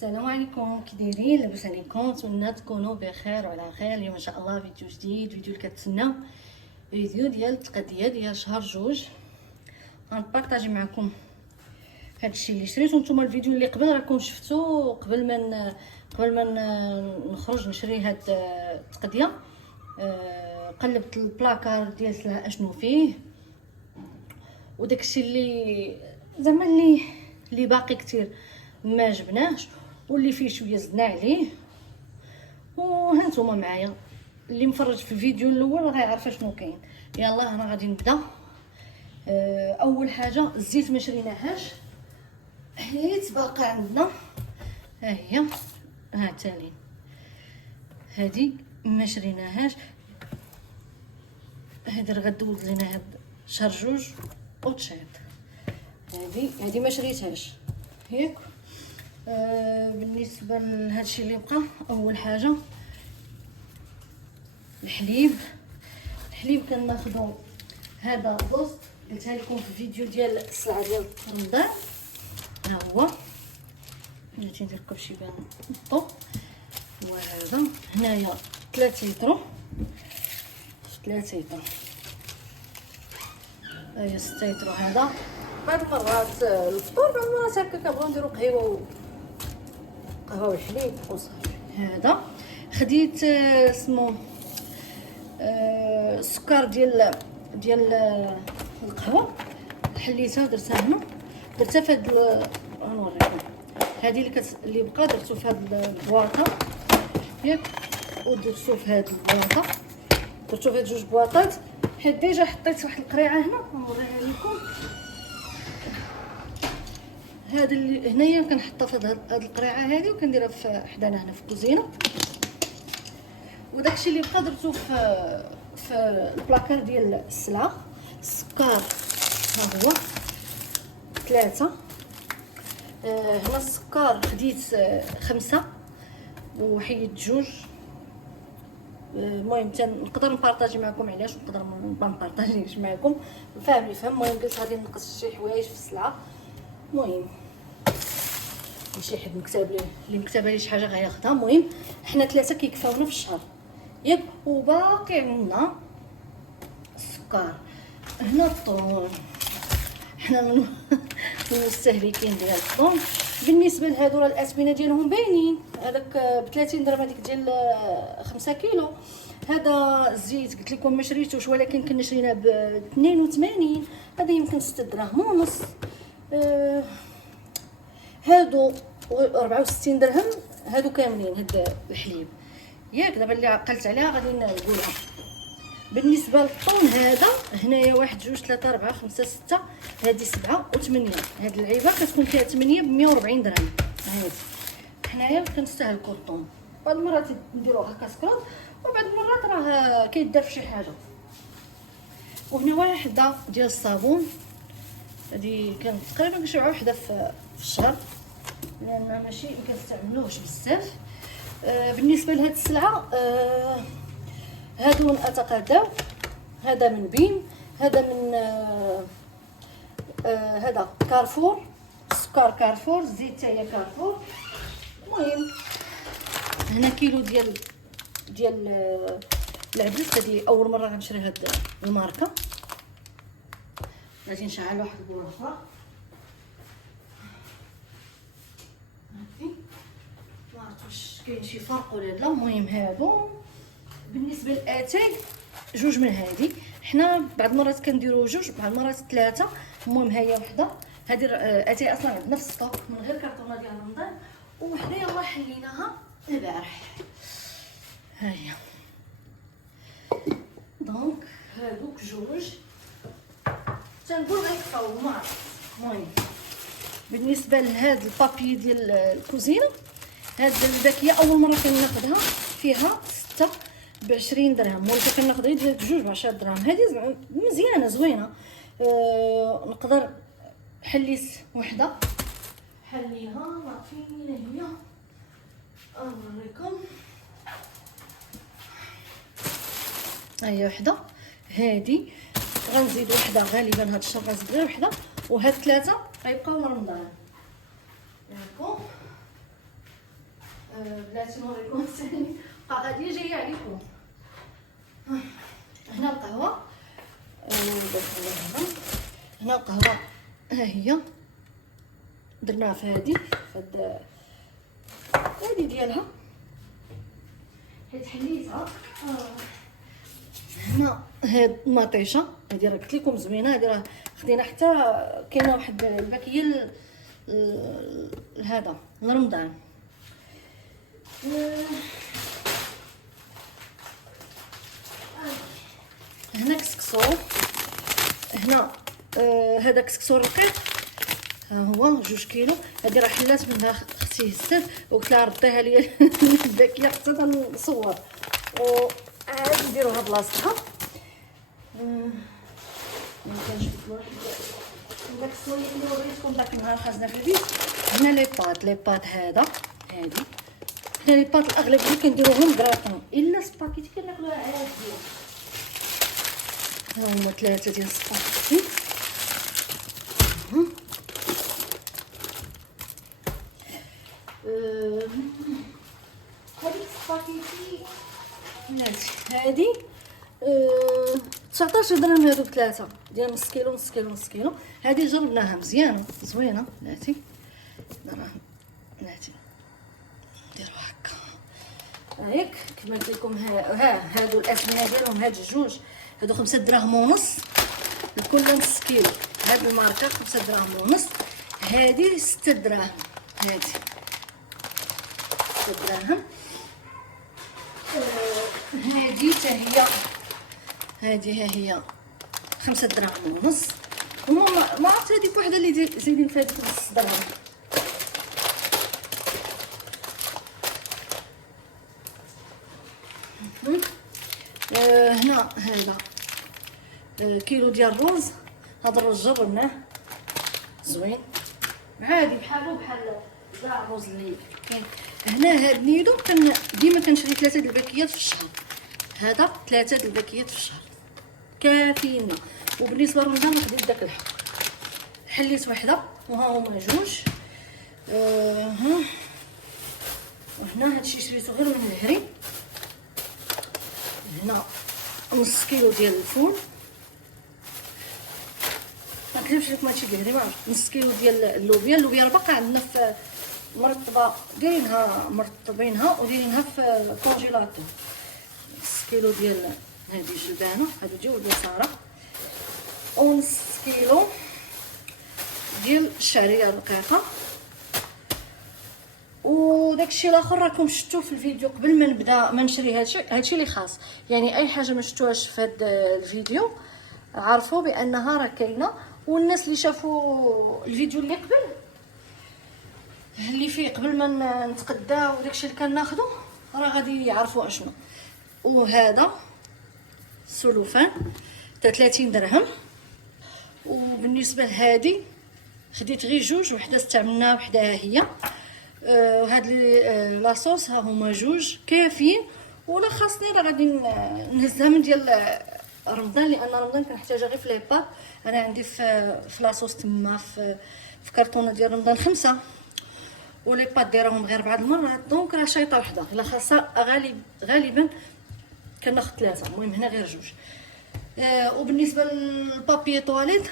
السلام عليكم، كي دايرين؟ لاباس عليكم؟ نتمنى تكونوا بخير وعلى خير. اليوم ان شاء الله فيديو جديد، فيديو اللي كتسناو، فيديو ديال التقديه ديال شهر جوج. غنبارطاجي معكم هادشي اللي شريتو. نتوما الفيديو اللي قبل راكم شفتو قبل ما نخرج نشري هاد التقديه. قلبت البلاكار ديال سلعه اشنو فيه، وداكشي اللي زعما اللي باقي كتير ما جبناهش، واللي فيه شويه زدنا عليه. وها نتوما معايا اللي مفرج في الفيديو الاول غيعرف شنو كاين. يلا انا غادي نبدا. اول حاجه الزيت ما شريناهاش، حيت باقي عندنا. ها هي، ها تالي هادي ما شريناهاش، هادي راه غدوز لينا هاد شهر جوج وتشاد. هادي ما شريتهاش ياك. بالنسبه لهادشي اللي بقى، اول حاجه الحليب كناخذوا هذا بوست قلتها لكم في الفيديو ديال السلعه ديال رمضان. ها هو بغيتي ندير لكم شي بان نحطو. وهذا هنايا 3 لتر، 3 لتر. هيا 6 لتر. هذا بعض المرات الفطور، بعض المرات هكا كنبغيو نديرو قهوه والحليب وصافي. هذا خديت اسمو السكر ديال القهوه، حليتها ودرتها هنا، درتها في هاد غنوريكم. هذه اللي بقى درتو في هاد البواطه ياك، ودرتو في هاد البواطه، درتو في هاد جوج بواطات، حيت ديجا حطيت واحد القريعه هنا نوريها لكم. هذا اللي هنايا كنحطها في هاد القريعه هذه، وكنديرها في حدانا هنا في الكوزينه. وداكشي اللي بقى درتو في البلاكار ديال السلعه. السكر ها هو 3. هنا السكر خديت 5 وحيد 2. المهم نقدر نبارطاجي معكم علاش، نقدر ما نبارطاجيش معكم، فاهم اللي فهم. المهم قلت غادي نقص شي حوايج في السلعه. المهم شي حد مكتب ليه اللي مكتبه لي شي حاجه غياخدها. المهم حنا 3 كيكفاونا في الشهر ياك. وباقي عندنا السكر. هنا الطون، حنا من المستهلكين ديال الطون. بالنسبه لهادو راه الاثمنه ديالهم باينين، هذاك ب 30 درهم، هذيك ديال 5 كيلو. هذا الزيت قلت لكم ما شريتوش، ولكن كنا شريناه ب 82، هذا يمكن 6 دراهم ونص. هادو 64 درهم، هادو كاملين هاد الحليب ياك. دابا اللي عقلت عليها غادي نقولها. بالنسبه للطون، هذا هنايا 1 2 3 4 5 6، هذه 7 و8. هاد العيبه كتكون فيها 8 ب 140 درهم. هادي حنايا كنستهلكوا الطون، بعض المرات نديروها كاسكروط، وبعض المرات راه كيدار في شي حاجه. وهنا واحده ديال الصابون، هذه كانت تقريبا كنشريوها وحده في الشهر، لان ماشي ما كنستعملوهش بزاف. بالنسبه لهاد السلعه، هادو من اتقداو، هذا من بين، هذا من هذا كارفور، السكر كارفور، الزيت تاعي كارفور. المهم هنا كيلو ديال العدس. هذه اول مره غنشري هاد الماركه. غادي نشعل واحد البوره، ما عرفت واش كاين شي فرق ولا لا. المهم هادو بالنسبه للاتاي 2 من هذه. حنا بعض المرات كنديروا 2، بعض المرات 3. المهم هي وحده. هذه اتاي اصلا عندنا في السطوك من غير كرتونه ديال رمضان، وحده يلاه حليناها البارح. ها هي. دونك هادوك 2 تنقول غيكفاو، ما عرفت. المهم بالنسبه لهاد البابي ديال الكوزينه، هاد الباكيه اول مره كناخذها فيها 6 ب 20 درهم، ولكن كناخذ غير ديال 2 ب 10 درهم. هذه مزيانه زوينه. نقدر حليت وحده، حليها ما فين هي، نوريكم. هي وحده. هذه غنزيد وحده غالبا هاد الشهر غنزيد غير وحده، وهاد 3 غيبقاو رمضان ياكم. بلاتي نوريكم ثاني بقى غادي جايه عليكم. هنا القهوه، هنا القهوه ها هي درناها في هادي ديالها حيت حليتها. هنا هاد المطيشه هادي راه قلت لكم زوينه، هادي راه خدينا حتى كاينه واحد الباكيه لهذا لرمضان. هنا كسكسو، هنا هذا كسكسو رقيق ها هو 2 كيلو. هذه راه حلات منها اختي هزات وقلت لها رديها لي الباكيه حتى تنصور وعاد نديروها بلاصتها. كنجبد واحد داك الصويت اللي وريتكم داك النهار خرجنا في البيت. هنا لي بات هذا هادي، حنا لي بات الاغلبيه كنديروهم كراطون الا سباكيتي كناكلوها عاديه. ها هما 3 ديال السباكيتي. هذيك السباكيتي بلاتي هادي 19 درهم هادوك 3 ديال نص كيلو نص كيلو نص كيلو. هادي جربناها مزيانه زوينه بلاتي، دراهم بلاتي نديرو هكا هيك كما قلت لكم. هادو الاسمنه ديالهم هاد الجوج هادو 5 دراهم ونص لكل نص كيلو. هاد الماركه 5 دراهم ونص. هادي 6 دراهم، هادي 6 دراهم. هادي حتى هي هادي ها هي 5 دراهم ونص. ما عرفت هذيك وحده اللي زايدين في هذيك نص درهم. هنا هذا كيلو ديال الرز. هذا الرز جربناه زوين عادي بحالو بحال كاع الرز اللي كاين هنا. هاد نيدو ديما كنشري 3 د الباكيات في الشهر. هذا 3 د الباكيات في الشهر كافيين. وبالنسبه لرمضان خديت داك الحق حليت وحده وها هما جوج. وهنا هادشي شريتو غير من الهري. هنا نص كيلو ديال الفول، ما نكذبش لكم هادشي ديال الهري. نص كيلو ديال اللوبيا راه باقا عندنا في مرطبه، مرطبينها ودايرينها في الكونجيلاتور. نص كيلو ديال هادي الجبانه هادو ديال البصاره، ونص كيلو ديال الشعريه الرقيقه. وداكشي الاخر راكم شفتوه في الفيديو قبل ما نبدا ما نشري. هادشي اللي خاص يعني اي حاجه ما شفتوهاش في هاد الفيديو عرفوا بانها راه كاينه. والناس اللي شافوا الفيديو اللي قبل اللي فيه قبل ما نتقداو وداكشي اللي كناخذو راه غادي يعرفوا اشنو. وهذا سلوفان تا 30 درهم. وبالنسبه لهادي خديت غير جوج، وحده استعملناها وحده ها هي. هاد لاصوص ها هما جوج كافيين. ولا خاصني راه غادي نهزها من ديال رمضان، لان رمضان كنحتاجها غير في لي بات. انا عندي في لاصوص تما في كرتونه ديال رمضان 5 ولي بات دايرهم غير بعض المرات. دونك راه شيطه وحده الا خاصها غالبا كناخذ 3. المهم هنا غير جوج. وبالنسبه للبابي طواليت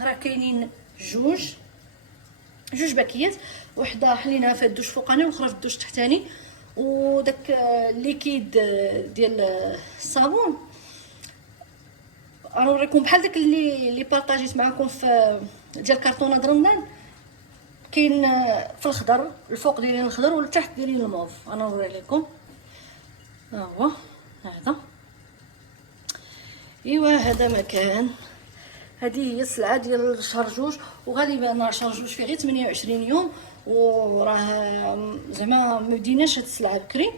راه كاينين جوج باكيات، وحده حليناها في الدوش فوقاني واخرى في الدوش تحتاني. وداك الليكيد ديال الصابون غنوريكم بحال داك اللي بارطاجيت معكم في ديال كرتونه رمضان. كاين في الخضر الفوق دايرين الخضر والتحت دايرين الموف. انا نوري لكم ها هو هذا. ايوا هذا مكان. هذه هي السلعه ديال شهر جوج، وغالبا نهار شهر جوج فيه غير 28 يوم. وراه زعما ما بديناش هاد السلعه بكري،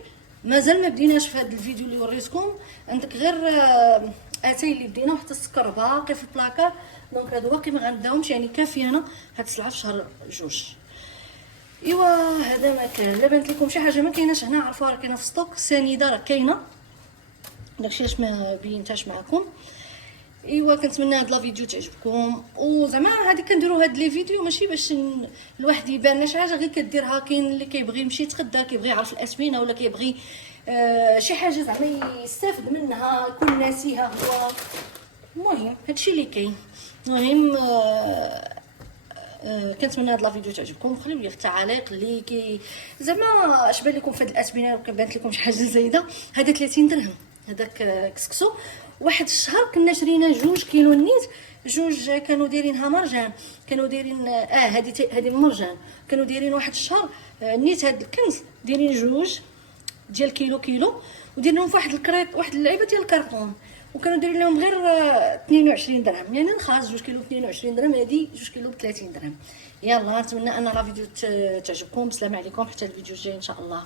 مازال ما بديناش في هذا الفيديو اللي وريتكم. عندك غير اتاي اللي بدينا وحتى السكر باقي في البلاكار. دونك هادو باقي ما غنداومش يعني كافيانا هاد السلعه في شهر جوج. ايوا هذا مكان. الا بانت لكم شي حاجه ما كايناش هنا عرفوا راه كاينه في ستوك. سنيده راه كاينه، داكشي علاش ما بينتهاش معكم. ايوا كنتمنى هاد لا فيديو تعجبكم. وزعما هادي كنديروا هاد لي فيديو ماشي باش الواحد يبان شي حاجه غير كديرها. كاين اللي كيبغي يمشي يتغدى، كيبغي يعرف الاثمنه، ولا كيبغي شي حاجه زعما يستافد منها، يكون ناسيها هو. المهم هادشي اللي كاين. المهم كنتمنى هاد لا فيديو تعجبكم. خليو لي في التعاليق اللي زعما اش بان لكم في هاد الاثمنه، وكان بانت لكم شي حاجه زايده. هذا 30 درهم هذاك كسكسو. واحد الشهر كنا شرينا 2 كيلو النيت، 2 كانوا دايرينها مرجان، كانوا دايرين هذه المرجان، كانوا دايرين واحد الشهر النيت. هاد الكنز دايرين 2 ديال كيلو، وديرناهم في واحد الكريط، واحد اللعيبه ديال الكرطون، وكانوا دايرين لهم غير 22 درهم. يعني نخاص 2 كيلو ب 22 درهم، هذه 2 كيلو ب 30 درهم. يلا نتمنى ان لا فيديو تعجبكم. السلام عليكم، حتى الفيديو الجاي ان شاء الله.